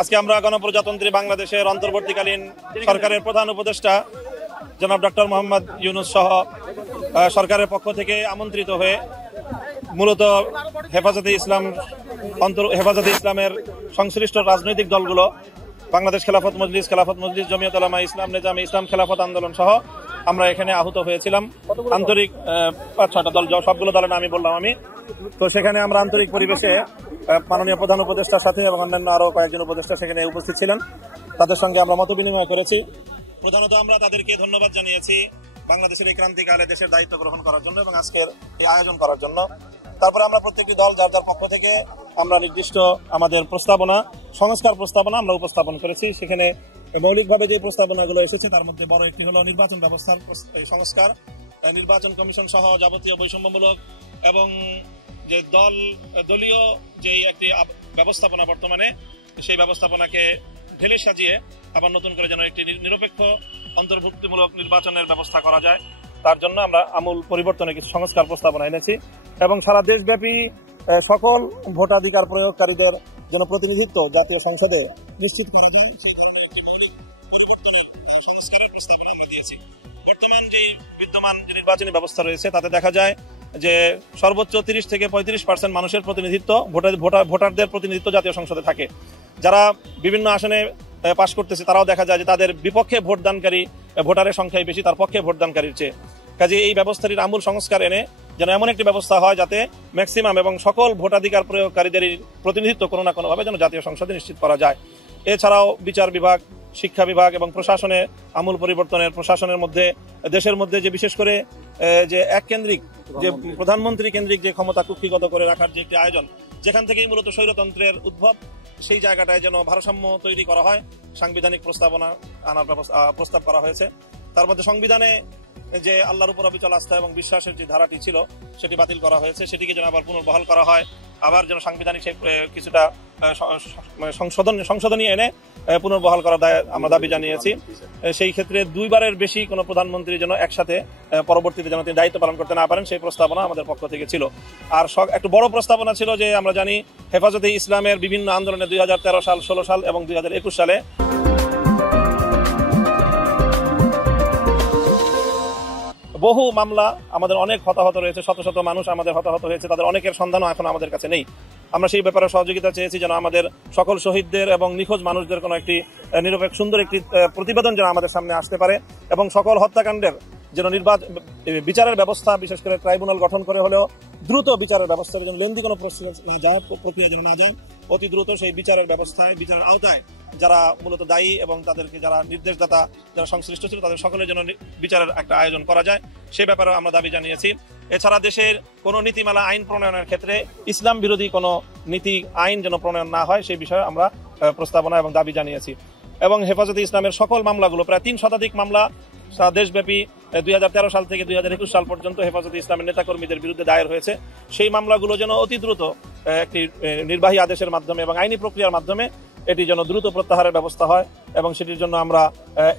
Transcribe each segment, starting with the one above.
আজকে আমরা গণপ্রজাতন্ত্রী বাংলাদেশের অন্তর্বর্তীকালীন সরকারের প্রধান উপদেষ্টা জনাব ডক্টর মোহাম্মদ ইউনূস সহ সরকারের পক্ষ থেকে আমন্ত্রিত হয়ে মূলত হেফাজতে ইসলামের সংশ্লিষ্ট রাজনৈতিক দলগুলো বাংলাদেশ খেলাফত মজলিস, জমিয়ত উলামা ইসলাম, নেজামে ইসলাম, খেলাফত আন্দোলন সহ আমরা এখানে আহত হয়েছিলাম। আন্তরিক 5-6টা দল, সবগুলো দলের নামই বললাম আমি। তো সেখানে আমরা আন্তরিক পরিবেশে মাননীয় প্রধান উপদেষ্টার সাথে এবং অন্যান্য আরো কয়েকজন উপদেষ্টা সেখানে উপস্থিত ছিলেন। তাদের সঙ্গে আমরা মত বিনিময় করেছি। প্রধানত আমরা তাদেরকে ধন্যবাদ জানিয়েছি বাংলাদেশের এই ক্রান্তিকালে দেশের দায়িত্ব গ্রহণ করার জন্য এবং আজকের এই আয়োজন করার জন্য। তারপরে আমরা প্রত্যেকটি দল যার যার পক্ষ থেকে আমরা নির্দিষ্ট আমাদের সংস্কার প্রস্তাবনা আমরা উপস্থাপন করেছি। সেখানে মৌলিকভাবে যে প্রস্তাবনাগুলো এসেছে তার মধ্যে বড় একটি হলো নির্বাচন ব্যবস্থার সংস্কার, নির্বাচন কমিশন সহ যাবতীয় বৈষম্যমূলক এবং যে দলীয় যে একটি ব্যবস্থাপনা বর্তমানে সেই ব্যবস্থাপনাকে ঢেলে সাজিয়ে আবার নতুন করে যেন একটি নিরপেক্ষ অন্তর্ভুক্তিমূলক নির্বাচনের ব্যবস্থা করা যায়, তার জন্য আমরা আমূল পরিবর্তনের কিছু সংস্কার প্রস্তাবনা এনেছি এবং সারা দেশব্যাপী সকল ভোটাধিকার প্রয়োগকারীদের জন্য প্রতিনিধিত্ব জাতীয় সংসদে নিশ্চিত করা যায়। বর্তমান যে বিদ্যমান যে নির্বাচনী ব্যবস্থা রয়েছে তাতে দেখা যায় যে সর্বোচ্চ 30 থেকে 35% মানুষের প্রতিনিধিত্ব, ভোটারদের প্রতিনিধিত্ব জাতীয় সংসদে থাকে। যারা বিভিন্ন আসনে পাশ করতেছে তারাও দেখা যায় যে তাদের বিপক্ষে ভোটদানকারী ভোটারের সংখ্যাই বেশি তার পক্ষে ভোটদানকারীর চেয়ে। কাজে এই ব্যবস্থাটির আমূল সংস্কার এনে যেন এমন একটি ব্যবস্থা হয় যাতে ম্যাক্সিমাম এবং সকল ভোটাধিকার প্রয়োগকারীদের প্রতিনিধিত্ব কোনো না কোনোভাবে যেন জাতীয় সংসদে নিশ্চিত করা যায়। এছাড়াও বিচার বিভাগ, শিক্ষা বিভাগ এবং প্রশাসনে আমূল পরিবর্তনের, প্রশাসনের মধ্যে দেশের মধ্যে যে বিশেষ করে যে এককেন্দ্রিক যে প্রধানমন্ত্রী কেন্দ্রিক যে ক্ষমতা কুক্ষিগত করে রাখার যে একটি আয়োজন, যেখান থেকেই মূলত স্বৈরতন্ত্রের উদ্ভব, সেই জায়গাটায় যেন ভারসাম্য তৈরি করা হয়, সাংবিধানিক প্রস্তাবনা আনার প্রস্তাব করা হয়েছে। তার মধ্যে সংবিধানে যে আল্লাহর উপর অবিচল আস্থা এবং বিশ্বাসের যে ধারাটি ছিল সেটি বাতিল করা হয়েছে, সেটিকে যেন আবার পুনর্বহাল করা হয়, আবার যেন সাংবিধানিক কিছুটা সংশোধনী এনে পুনর্বহাল করার আমরা দাবি জানিয়েছি। সেই ক্ষেত্রে 2বারের বেশি কোনো প্রধানমন্ত্রী যেন একসাথে পরবর্তীতে যেন তিনি দায়িত্ব পালন করতে না পারেন, সেই প্রস্তাবনা আমাদের পক্ষ থেকে ছিল। আর একটু বড় প্রস্তাবনা ছিল যে আমরা জানি হেফাজতে ইসলামের বিভিন্ন আন্দোলনে 2013 সাল, 16 সাল এবং 2021 সালে বহু মামলা, আমাদের অনেক হতাহত রয়েছে, শত শত মানুষ আমাদের হতাহত হয়েছে, তাদের অনেকের সন্ধানও এখন আমাদের কাছে নেই। আমরা সেই ব্যাপারে সহযোগিতা চেয়েছি যেন আমাদের সকল শহীদদের এবং নিখোঁজ মানুষদের কোনো একটি নিরপেক্ষ সুন্দর একটি প্রতিবেদন যেন আমাদের সামনে আসতে পারে এবং সকল হত্যাকাণ্ডের যেন বিচারের ব্যবস্থা, বিশেষ করে ট্রাইব্যুনাল গঠন করে হলেও দ্রুত বিচারের ব্যবস্থা যেন লেন্দি কোনো প্রক্রিয়া যেন না যায়, অতি দ্রুত সেই বিচারের আওতায় যারা মূলত দায়ী এবং তাদেরকে যারা নির্দেশদাতা, যারা সংশ্লিষ্ট ছিল তাদের সকলের জন্য বিচারের একটা আয়োজন করা যায়, সে ব্যাপারে আমরা দাবি জানিয়েছি। এছাড়া দেশের কোনো নীতিমালা আইন প্রণয়নের ক্ষেত্রে ইসলাম বিরোধী কোনো নীতি আইন যেন প্রণয়ন না হয় সেই বিষয়ে আমরা প্রস্তাবনা এবং দাবি জানিয়েছি। এবং হেফাজতে ইসলামের সকল মামলাগুলো, প্রায় 3 শতাধিক মামলা সারা দেশব্যাপী 2013 সাল থেকে 2021 সাল পর্যন্ত হেফাজতে ইসলামের নেতাকর্মীদের বিরুদ্ধে দায়ের হয়েছে, সেই মামলাগুলো যেন অতি দ্রুত একটি নির্বাহী আদেশের মাধ্যমে এবং আইনি প্রক্রিয়ার মাধ্যমে এটি যেন দ্রুত প্রত্যাহারের ব্যবস্থা হয় এবং সেটির জন্য আমরা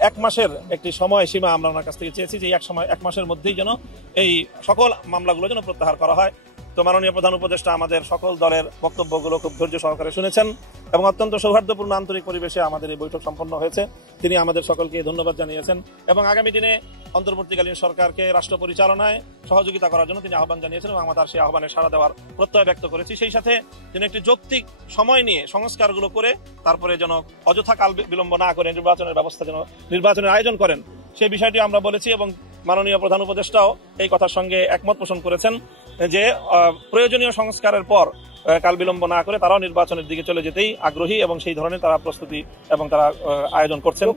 1 মাসের একটি সময়সীমা আমরা ওনার কাছ থেকে চেয়েছি যে 1 মাসের মধ্যেই যেন এই সকল মামলাগুলো যেন প্রত্যাহার করা হয়। তো মাননীয় প্রধান উপদেষ্টা আমাদের সকল দলের বক্তব্যগুলো খুব ধৈর্য সহকারে শুনেছেন এবং অত্যন্ত সৌহার্দ্যপূর্ণ আন্তরিক পরিবেশে আমাদের এই বৈঠক সম্পন্ন হয়েছে। তিনি আমাদের সকলকে ধন্যবাদ জানিয়েছেন এবং আগামী দিনে অন্তর্বর্তীকালীন সরকারকে রাষ্ট্র পরিচালনায় সহযোগিতা করার জন্য তিনি আহ্বান জানিয়েছেন এবং আমাদের সেই আহ্বানে সাড়া দেওয়ার প্রত্যয় ব্যক্ত করেছি। সেই সাথে যেন একটি যৌক্তিক সময় নিয়ে সংস্কারগুলো করে তারপরে যেন অযথা কাল বিলম্ব না করে নির্বাচনের আয়োজন করেন, সেই বিষয়টি আমরা বলেছি এবং মাননীয় প্রধান উপদেষ্টাও এই কথার সঙ্গে একমত পোষণ করেছেন যে প্রয়োজনীয় সংস্কারের পর কাল বিলম্ব না করে তারাও নির্বাচনের দিকে চলে যেতেই আগ্রহী এবং সেই ধরনের তারা প্রস্তুতি এবং তারা আয়োজন করছেন।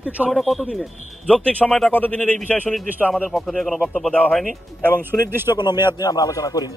যৌক্তিক সময়টা কতদিনের এই বিষয়ে সুনির্দিষ্ট আমাদের পক্ষ থেকে কোনো বক্তব্য দেওয়া হয়নি এবং সুনির্দিষ্ট কোনো মেয়াদ নিয়ে আমরা আলোচনা করিনি।